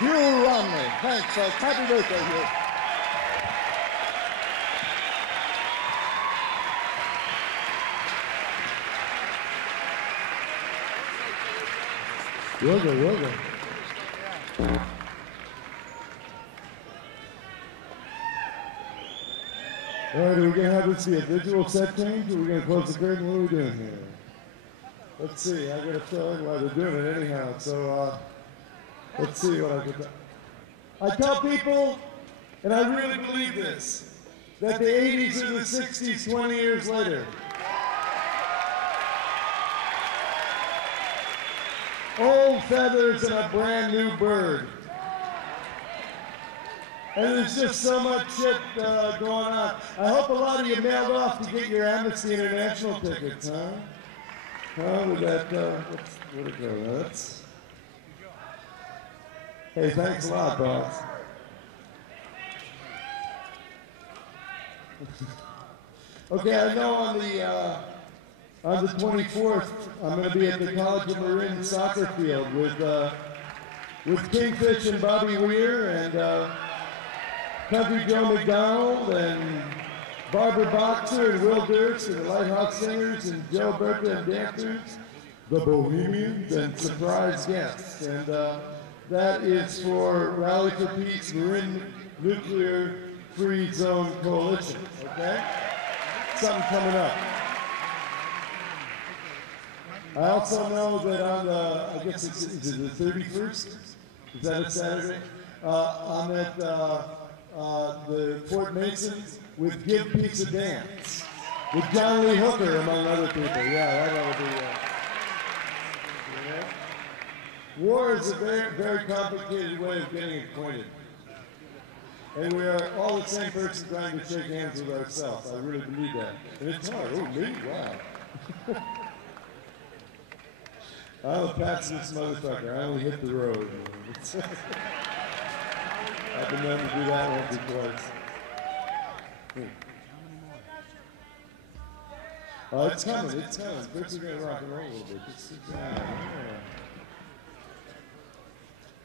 Hugh Romney. Thanks, folks. Happy birthday, Hugh. Yoga. All right, are we going to have this be a visual set change, or are we going to close the curtain? What are we doing here? Let's see. I got to fill in while they're doing it anyhow. So let's see what I can do. I tell people, and I really believe this, that the 80s are the 60s 20 years later. Old feathers and a brand new bird. And there's just so much shit going on. I hope a lot of you mailed off to get your Amnesty International tickets, huh? Huh? With that, where'd it go? That's... Hey, thanks a lot, boss. Okay, I know on the 24th, I'm going to be at the College of Marin soccer field with Kingfish and Bobby Weir and Country Joe McDonald and Barbara Boxer and Will Durst and the Lighthouse Singers and Joe Bertha and Dancers, the Bohemians, and surprise guests. And that is for Rally for Peace Marin Nuclear Free Zone Coalition, okay? Something coming up. I also know that on the, I guess is it the 31st? Is that a Saturday? I'm at the Fort Mason with Give Peace a Dance with John Lee Hooker, among other people. Yeah, that ought to be. War is a very, very complicated way of getting acquainted. And we are all the same person trying to shake hands with ourselves. I really believe that. And it's hard. Oh, me? Wow. I'm a pacifist motherfucker. I only hit the road. I've been known to do that once or twice. Oh, it's coming. It's coming. First we're going to rock and roll a little bit. Just sit down.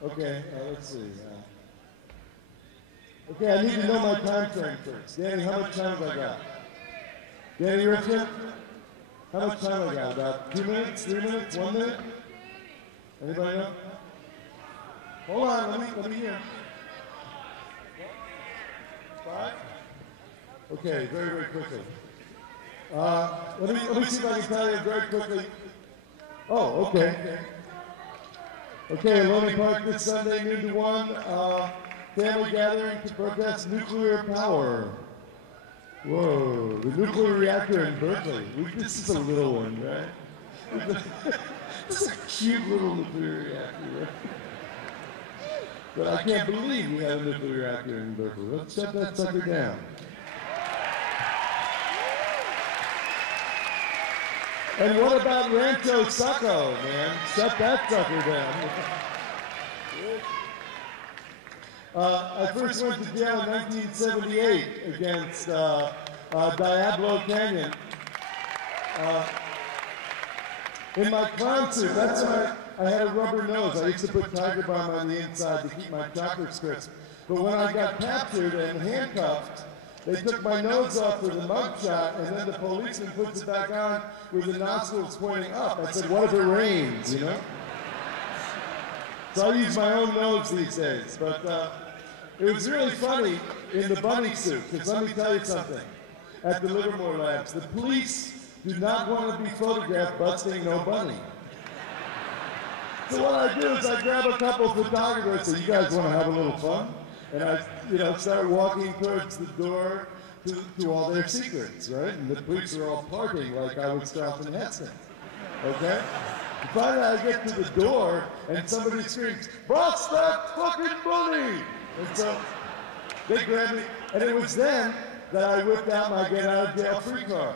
Okay, let's see. Okay, I need to know my time frame first. Danny, how much time have I got? Danny Richard? How much time have I got? About 2 minutes, 3 minutes, 1 minute? Anybody know? Hold on, let me hear. 5? Okay, very, very quickly. Let me see if I can tell you very quickly. Oh, okay. Okay, Lonely Park this Sunday, noon to 1. Family gathering to protest nuclear power. Whoa, the nuclear reactor in Berkeley. This is a little one, right? This is a cute little nuclear reactor, right? But I can't believe we have a nuclear reactor in Berkeley. Let's shut that sucker down. And what about Rancho Sacco, man? Shut that sucker down. I first went to jail in 1978 against Diablo Canyon. In my clown suit, that's why I had a rubber nose. I used to put Tiger Balm on the inside to keep my chocolates crisp. But when I got captured and handcuffed, they took my nose off for the mugshot, and then the policeman puts it back on with the nostrils pointing up. I said, what if it rains, you know? So I use my own nose these days. But it was really funny in the bunny suit, because let me tell you something. At the Livermore Labs, the police do not want to be photographed busting no bunny. So what I do is I grab a couple of photographers and say, you guys want to have a little fun? And I start walking towards the door to all their secrets, right? And the police are all partying like I was Charlton Heston, okay? And finally I get to the door and somebody screams, bust that fucking bunny! And so they grabbed me, and it was then that I whipped out my get out of jail free card.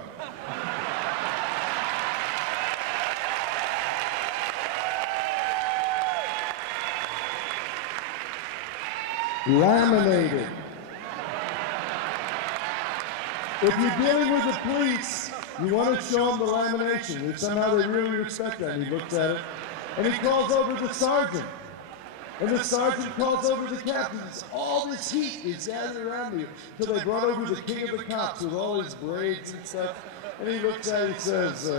Laminated. If you're dealing with the police, you want to show them the lamination. If somehow they really respect that. And he looks at it, and he calls over the sergeant. And the sergeant calls over the captain. All this heat is gathered around me until they brought over the king of the cops with all his braids and stuff. And he looks at it, he says,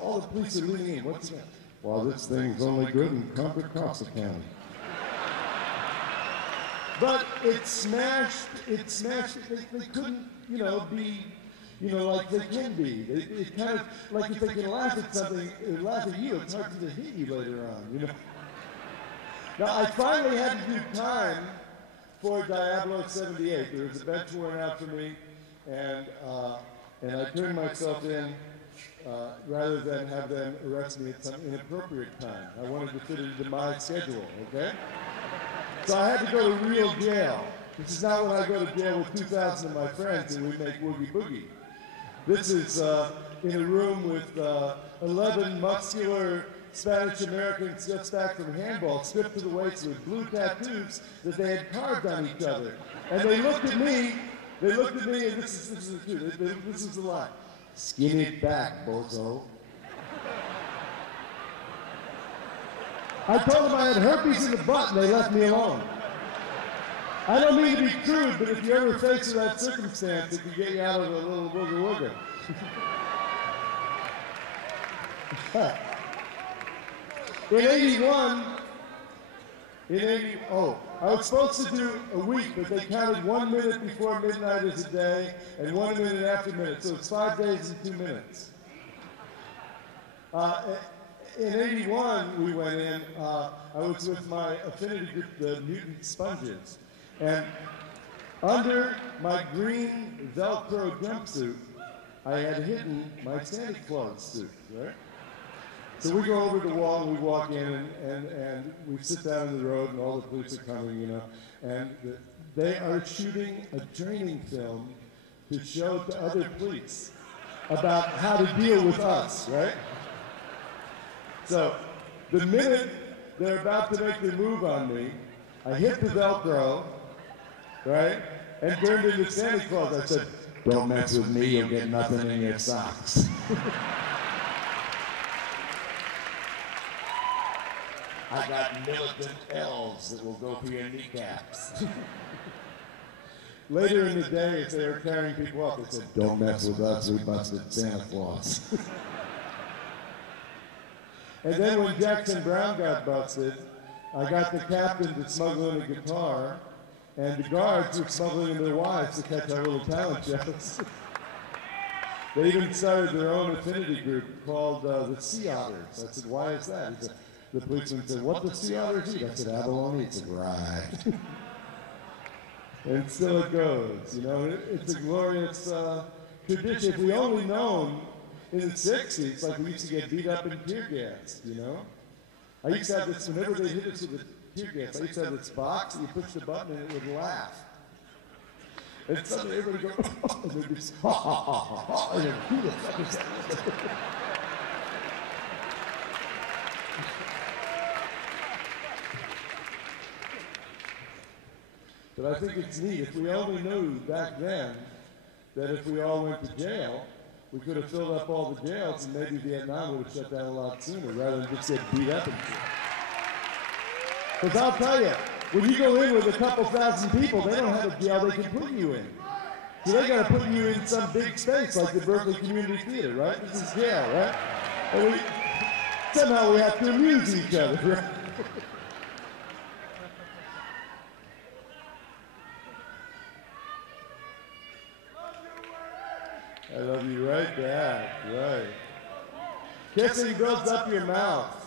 all the police are leaning in. What's that? Well, this thing's only good in Contra Costa County. But it smashed, they couldn't, be, like they can be. It kind of, like if they can laugh at something, laugh at you, it's hard to hit you later on, Now, I finally had to do time for Diablo 78. There was a bench worn out for me, and I turned myself in rather than have them arrest me at some inappropriate time. I wanted to fit it into my schedule, okay? So I had to go to real jail. This is not when I go to jail with 2,000 of my friends and we make woogie boogie. This is in a room with 11 muscular Spanish Americans just back from handball, stripped to the waist with blue tattoos that they had carved on each other. And they looked at me, and this is the truth, this is the line. Skin it back, bozo. I told them I had herpes in the butt and they left me alone. I don't mean to be crude, but if you ever face that circumstance, it can get you out of a little wooga wooga. In 81, I was supposed to do a week, but they counted 1 minute before midnight as a day and 1 minute after midnight, so it's 5 days and 2 minutes. In 81, we went in, I was with my affinity group, the Mutant Sponges, and under my green Velcro jumpsuit, I had hidden my Santa Claus suit, right? So we go over the wall and we walk in and we sit down in the road and all the police are coming, and they are shooting a training film to show to other police about how to deal with us, right? So the minute they're about to make the move on me, I hit the Velcro, right, and turned into Santa Claus. I said, "Don't mess with me, you'll get nothing in your socks." I got militant elves that will go for your kneecaps. Later in the day, as they were carrying people off, they said, "Don't mess with us, we busted Santa Claus." And then when Jackson Brown got busted, I got the captain to smuggle in a guitar, and the guards were smuggling in their wives to catch our little talent shows. They even started their own affinity group called the Sea Otters. I said, "Why is that?" He said, the policeman said, "What do sea otters eat?" I said, "Abalone." He said, "Right." And still it goes, It's a glorious tradition. If we only known in the 60s, like we used to get beat up in tear gas, I used to have this, whenever they hit us with the tear gas, I used to have this box, and you push the button and it would laugh. And suddenly everybody would go, oh, and they'd be, ha, ha, ha, ha, ha, and who the fuck is that? But I think it's neat. If we only knew back then that if we all went to jail, we could have filled up all the jails and maybe Vietnam would have shut down a lot sooner rather than just get beat up and shit. Because I'll tell you, when you go in with a couple thousand people, they don't have a jail they can put you in. So they got to put you in some big space like the Berkeley Community Theater, right? This is jail, right? And somehow we have to amuse each other, right? I love you right back, right. Kissing builds up your mouth.